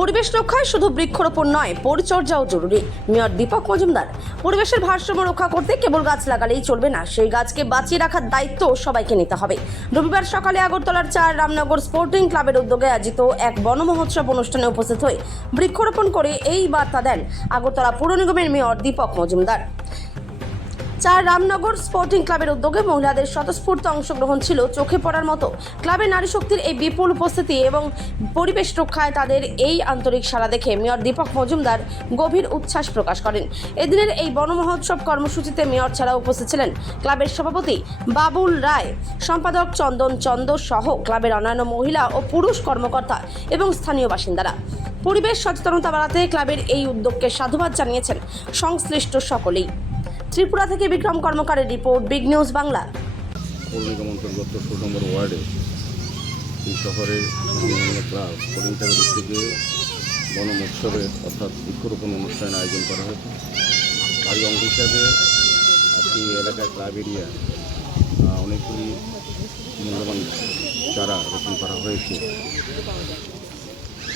পরিবেশ রক্ষায় শুধু বৃক্ষরোপণ নয়, পরিচর্যাও জরুরি। মেয়র দীপক মজুমদার। পরিবেশের ভারসাম্য রক্ষা করতে কেবল গাছ লাগালেই চলবে না, সেই গাছকে বাঁচিয়ে রাখার দায়িত্ব সবাইকে নিতে হবে। রবিবার সকালে আগরতলার 4 রামনগর স্পোর্টিং ক্লাবের উদ্যোগে আয়োজিত এক বন মহোৎসব অনুষ্ঠানে উপস্থিত হয়ে বৃক্ষরোপণ করে এই বার্তা দেন আগরতলা পুর নিগমের মেয়র দীপক মজুমদার। 4 রামনগর স্পোর্টিং ক্লাবের উদ্যোগে মহিলাদের স্বতঃস্ফূর্ত অংশগ্রহণ ছিল চোখে পড়ার মতো। ক্লাবের নারী শক্তির এই বিপুল উপস্থিতি এবং পরিবেশ রক্ষায় তাদের এই আন্তরিক সাড়া দেখে মেয়র দীপক মজুমদার গভীর উচ্ছ্বাস প্রকাশ করেন। এদিনের এই বন মহোৎসব কর্মসূচিতে মেয়র ছাড়াও উপস্থিত ছিলেন ক্লাবের সভাপতি বাবুল রায়, সম্পাদক চন্দন চন্দ সহ ক্লাবের অন্যান্য মহিলা ও পুরুষ কর্মকর্তা এবং স্থানীয় বাসিন্দারা। পরিবেশ সচেতনতা বাড়াতে ক্লাবের এই উদ্যোগকে সাধুবাদ জানিয়েছেন সংশ্লিষ্ট সকলেই। ত্রিপুরা থেকে বিক্রম কর্মকারের রিপোর্ট, বিগ নিউজ বাংলা। পৌর নিগম অন্তর্গত 16 নম্বর ওয়ার্ডে এই শহরের বিভিন্ন ক্লাব স্পোর্টিং ক্লাবের থেকে বন মহোৎসবের অর্থাৎ বৃক্ষরোপণ অনুষ্ঠানের আয়োজন করা হয়েছে। তারই অঙ্গ হিসাবে আজকে এই এলাকার ক্লাব এরিয়া অনেকগুলি মূল্যবান চারা রোপণ করা হয়েছে।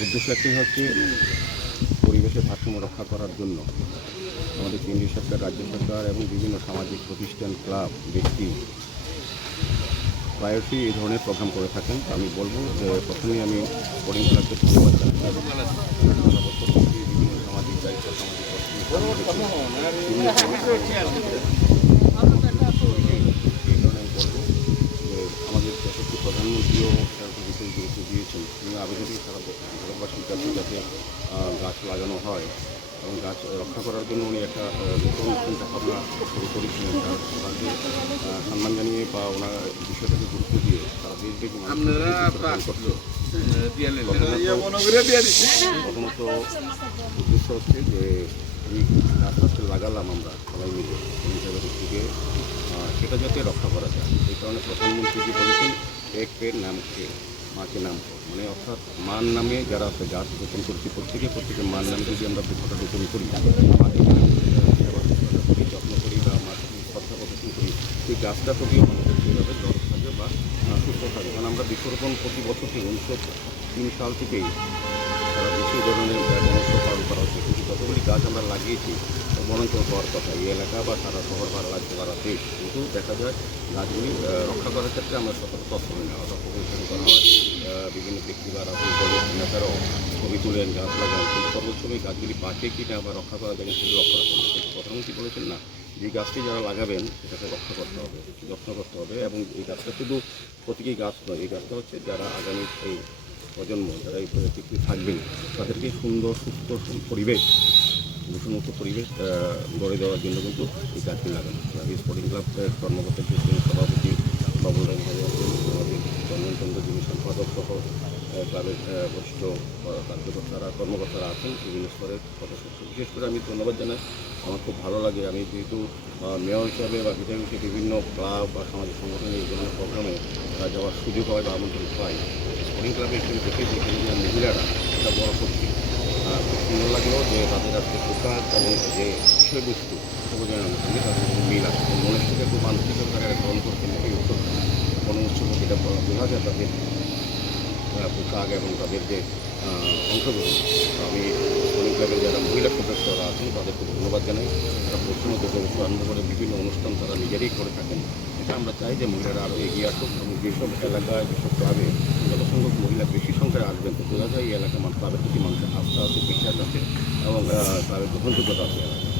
উদ্দেশ্য একটি হচ্ছে পরিবেশের ভারসাম্য রক্ষা করার জন্য আমাদের কেন্দ্রীয় সরকার, রাজ্য সরকার এবং বিভিন্ন সামাজিক প্রতিষ্ঠান, ক্লাব, ব্যক্তি প্রায়শই এই ধরনের প্রোগ্রাম করে থাকেন। আমি বলবো যে প্রথমেই আমি স্পোর্টিং ক্লাবকে ধন্যবাদ জানাই। বিভিন্ন সামাজিক দায়িত্ব, এই ধরনের বলবো যে আমাদের যশস্বী প্রধানমন্ত্রীও এটার উপর বিশেষ গুরুত্ব দিয়েছেন। তিনি আবেদনই সারা ভারতবাসীর কাছে যাতে গাছ লাগানো হয় এবং গাছ রক্ষা করার জন্য উনি একটা নতুন চিন্তাভাবনা শুরু করেছিলেন। তাকে সম্মান জানিয়ে বা ওনার বিষয়টাকে গুরুত্ব দিয়ে তারা দেশব্যাপী প্রথমত উদ্দেশ্য হচ্ছে যে এই গাছটা লাগালাম আমরা সবাই মিলে হিসাবে থেকে সেটা যাতে রক্ষা করা যায়। এই কারণে প্রধানমন্ত্রী যে বলেছেন এক পের নাম কে মাকে নাম, মানে অর্থাৎ মান নামে যারা আছে গাছ রোপণ করছি প্রত্যেকের মান নামে যদি আমরা বৃক্ষটা রোপণ করি, মাকে যত্ন করি বা মাকে শ্রদ্ধা প্রদর্শন করি, সেই গাছটা থেকেও মানুষের সেইভাবে জল থাকে বা সুস্থ থাকে। কারণ আমরা বৃক্ষরোপণ প্রতি বছর থেকে 1903 সাল থেকেই সারা দেশে ধরনের বনোৎসব পালন করা হচ্ছে। কিন্তু যতগুলি গাছ আমরা লাগিয়েছি বনাঞ্চল হওয়ার কথা এই এলাকা বা সারা শহর বা রাজ্য বা দেশ, কিন্তু দেখা যায় গাছগুলি রক্ষা করার ক্ষেত্রে আমরা সতর্কতা করি না। অর্থাৎ প্রদর্শনী করা হয়, বিভিন্ন ব্যক্তি বা রাজনৈতিক দলের নেতারাও ছবি তুলেন, গাছ লাগান, কিন্তু পরবর্তী সময় গাছগুলি বাঁচে কি না বা রক্ষা করা যায় সেগুলো রক্ষা রাখেন না। কিন্তু প্রধানমন্ত্রী বলেছেন না, যে গাছটি যারা লাগাবেন সেটাকে রক্ষা করতে হবে, যত্ন করতে হবে। এবং এই গাছটা শুধু প্রতীকী গাছ নয়, এই গাছটা হচ্ছে যারা আগামী এই প্রজন্ম যারা এই পৃথিবী থাকবেন তাদেরকে সুন্দর সুস্থ পরিবেশ, দূষণমুক্ত পরিবেশ গড়ে দেওয়ার জন্য কিন্তু এই গাছটি লাগানো হচ্ছে। আমি স্পোর্টিং ক্লাবের কর্মকর্তা সভাপতি বাবুল রায়, আমাদের চন্দনচন্দ্র যিনি সম্পাদক সহ ক্লাবের বরিষ্ঠ কার্যকর্তারা, কর্মকর্তারা আছেন, বিভিন্ন স্তরের সদস্য। বিশেষ করে আমি ধন্যবাদ জানাই। আমার খুব ভালো লাগে, আমি যেহেতু মেয়র হিসাবে বা বিধায়ক হিসেবে বিভিন্ন ক্লাব বা সামাজিক সংগঠনে এই ধরনের প্রোগ্রামে যাওয়ার সুযোগ হয় বা আমন্ত্রণ পাই। স্পোর্টিং ক্লাবে এখানে দেখেছি এখানে মহিলারা একটা বড় করছে। খুব সুন্দর লাগলো যে তাদের আজকে পোশাক এবং যে বিষয়বস্তু সবুজায়নের সঙ্গে তাদের মিল আছে। মনের থেকে খুব মানসিক তারা গ্রহণ করছেন এই উত্তর কোনো উৎসব যেটা বোঝা যায় তাদের পোশাক এবং তাদের যে অংশগ্রহণ। আমি স্পোর্টিং ক্লাবের যারা মহিলা সদস্যরা আছেন তাদেরকে ধন্যবাদ জানাই। তারা পশ্চিমবঙ্গ থেকে আরম্ভ করে বিভিন্ন অনুষ্ঠান তারা নিজেরাই করে থাকেন। এটা আমরা চাই যে মহিলারা আরও এগিয়ে আসুক এবং যেসব এলাকায় যেসব ক্লাবে যত সংখ্যক মহিলা বেশি সংখ্যায় আসবেন তো বোঝা যায় এই এলাকার ক্লাবের প্রতি মানুষের আস্থা আছে, বিশ্বাস আছে এবং ক্লাবের গ্রহণযোগ্যতা আছে এলাকায়।